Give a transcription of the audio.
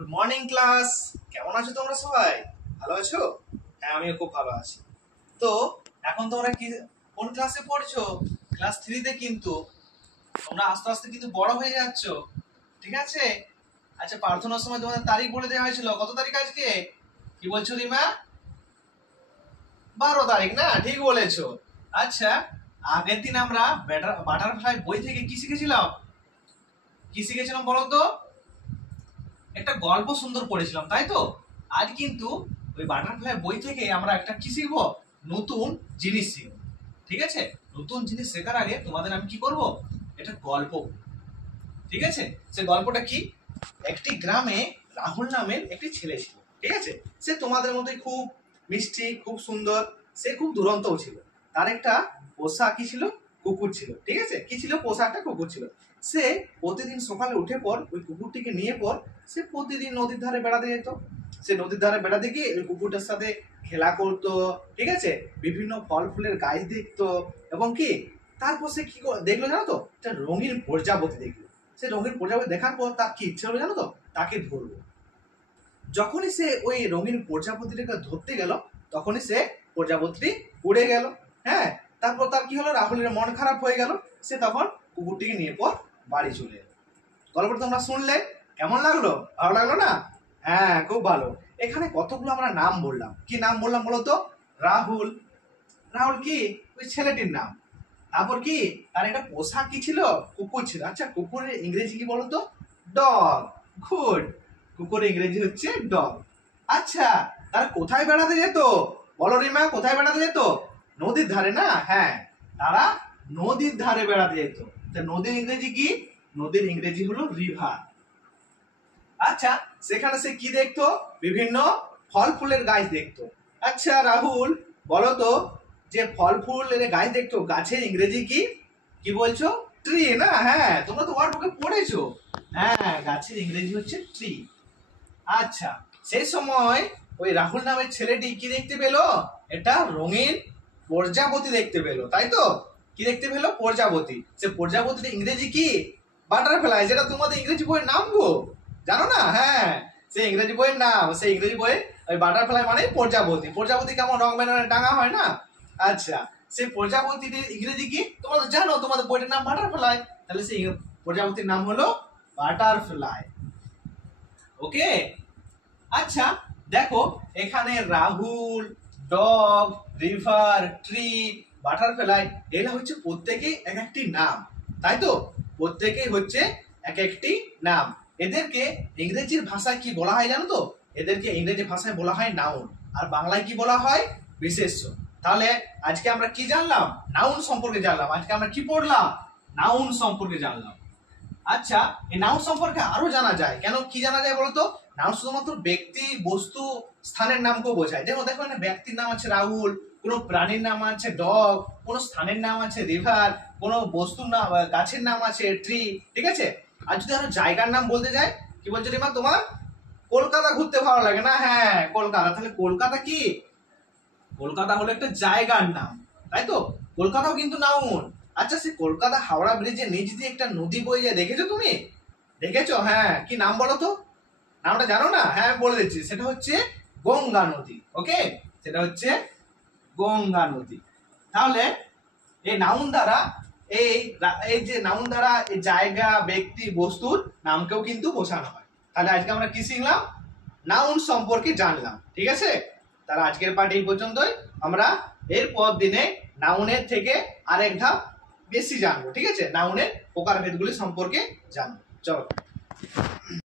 Good morning class. কেমন আছো তোমরা সবাই? ভালো আছো? হ্যাঁ, আমিও খুব ভালো আছি। তো এখন তোমরা কি কোন ক্লাসে পড়ছো? ক্লাস 3-তে। কিন্তু তোমরা আস্তে আস্তে কিন্তু বড় হয়ে যাচ্ছ, ঠিক আছে? আচ্ছা, প্রার্থনার সময় তোমাদের তারিখ বলে দেওয়া হয়েছিল। কত তারিখ আজকে? কি বলছো রিমা? 12 তারিখ না? ঠিক বলেছো। আচ্ছা, আগের দিন আমরা বাটারফ্লাই বই থেকে কি শিখেছিলাম? কি শিখেছিলাম বলো তো? একটা গল্প সুন্দর পড়েছিলাম, তাই তো? আজ কিন্তু ওই বাটারফ্লাই বই থেকে আমরা একটা কি শিখবো? নতুন জিনিস শিখবো, ঠিক আছে? নতুন জিনিস শেখার আগে তোমাদের আমি কি করব? একটা গল্প, ঠিক আছে? সে গল্পটা কি? একটি গ্রামে রাহুল নামের একটি ছেলে ছিল, ঠিক আছে? সে তোমাদের মতোই খুব মিষ্টি, খুব সুন্দর, সে খুব দুরন্তও ছিল। তার একটা পোষা কি ছিল? কুকুর ছিল, ঠিক আছে? কি ছিল? পোষা একটা কুকুর ছিল। সে প্রতিদিন সকালে উঠে পর ওই কুকুরটিকে নিয়ে পর সে প্রতিদিন নদীর ধারে বেড়াতে যেত। সে নদীর ধারে বেড়াতে গিয়ে ওই কুকুরটার সাথে খেলা করতো, ঠিক আছে? বিভিন্ন ফল ফুলের গাছ দেখতো এবং কি তারপর সে কি দেখলো জানো তো? একটা রঙিন প্রজাপতি দেখলো। সে রঙিন প্রজাপতি দেখার পর তার কি ইচ্ছে হলো জানো তো? তাকে ধরবো। যখনই সে ওই রঙিন প্রজাপতিটাকে ধরতে গেল, তখনই সে প্রজাপতি উড়ে গেল। হ্যাঁ, তারপর তার কি হলো? রাহুলের মন খারাপ হয়ে গেল। সে তখন কুকুরটিকে নিয়ে পর বাড়ি চলে এলো। গল্পটা তোমরা শুনলে কেমন লাগলো? ভালো লাগলো না? হ্যাঁ, খুব ভালো। এখানে কতগুলো আমরা নাম বললাম। কি নাম বললাম বলো তো? রাহুল। রাহুল কি? ওই ছেলেটির নাম। তারপর কি? তার একটা পোশাক কি ছিল? কুকুর ছিল। আচ্ছা, কুকুরের ইংরেজি কি বলতো? ডগ। গুড। কুকুরের ইংরেজি হচ্ছে ডগ। আচ্ছা, তারা কোথায় বেড়াতে যেত? বলো রিমা, কোথায় বেড়াতে যেত? নদীর ধারে না? হ্যাঁ, তারা নদীর ধারে বেড়াতে যেত। নদীর ইংরেজি কি? নদীর ইংরেজি হলো রিভার। আচ্ছা, সেখানে সে কি দেখতো? বিভিন্ন ফল ফুলের গাছ দেখতো। আচ্ছা রাহুল, বলো তো, যে ফল ফুলের গাছ দেখতো, গাছের ইংরেজি কি? কি বলছো? ট্রি না? হ্যাঁ, তোমরা তো ওয়ার্ড বুকে পড়েছো। হ্যাঁ, গাছের ইংরেজি হচ্ছে ট্রি। আচ্ছা, সেই সময় ওই রাহুল নামের ছেলেটি কি দেখতে পেলো? এটা রঙিন প্রজাপতি দেখতে পেলো, তাই তো? কি দেখতে পেলো? প্রজাপতি। সে প্রজাপতির ইংরেজি কি? বাটারফ্লাই, যেটা তোমাদের ইংরেজি বইয়ের নাম গো, জানো না? হ্যাঁ, সেই ইংরেজি বইয়ের নাম। সেই ইংরেজি বইয়ে ওই বাটারফ্লাই মানে প্রজাপতি। প্রজাপতি কেমন রং বেরঙের ডাঙা হয় না? আচ্ছা, সেই প্রজাপতির ইংরেজি কি তোমরা তো জানো, তোমাদের বইটার নাম বাটারফ্লাই। তাহলে সেই প্রজাপতির নাম হলো বাটারফ্লাই। ওকে। আচ্ছা, দেখো এখানে Rahul, dog, river, tree, butterfly, এগুলা হচ্ছে প্রত্যেকেই এক একটি নাম, তাই তো? প্রত্যেকেই হচ্ছে এক একটি নাম। এদেরকে ইংরেজির ভাষায় কি বলা হয় জানো তো? এদেরকে ইংরেজি ভাষায় বলা হয় নাউন, আর বাংলায় কি বলা হয়? বিশেষ্য। তাহলে আজকে আমরা কি জানলাম? নাউন সম্পর্কে জানলাম। আজকে আমরা কি পড়লাম? নাউন সম্পর্কে জানলাম। আচ্ছা, এই নাউন সম্পর্কে আরো জানা যায়। কেন? কি জানা যায় বলতো? নাউন শুধুমাত্র ব্যক্তি, বস্তু, স্থানের নামকেও বোঝায়। দেখো দেখো, না ব্যক্তির নাম আছে রাহুল, কোনো প্রাণীর নাম আছে ডগ, কোনো স্থানের নাম আছে রিভার, কোনো বস্তুর নাম, গাছের নাম আছে ট্রি, ঠিক আছে? আর যদি আরো জায়গার নাম বলতে যায়, কি বলছো রিমা? তোমার কলকাতা ঘুরতে ভালো লাগে না? হ্যাঁ, কলকাতা। তাহলে কলকাতা কি? কলকাতা হলো একটা জায়গার নাম, তাই তো? কলকাতাও কিন্তু নাউন। আচ্ছা, সে কলকাতা হাওড়া ব্রিজের নিচ দিয়ে একটা নদী বয়ে যায়, দেখেছো তুমি? দেখেছো? হ্যাঁ, কি নাম বলো তো? নামটা জানো না? হ্যাঁ, বলে দিচ্ছি, সেটা হচ্ছে গঙ্গা নদী। ওকে, সেটা হচ্ছে গঙ্গা নদী। তাহলে এই নাউন দ্বারা এই এই যে নাউন দ্বারা এই জায়গা, ব্যক্তি, বস্তুর নামকেও কিন্তু বোঝানো হয়। তাহলে আজকে আমরা কি শিখলাম? নাউন সম্পর্কে জানলাম, ঠিক আছে? তাহলে আজকের পাঠ এই পর্যন্তই। আমরা এরপর দিনে নাউনের থেকে আরেক ধাপ বেশি জানবো, ঠিক আছে? নাউনের প্রকারভেদগুলি সম্পর্কে জানবো। চলো।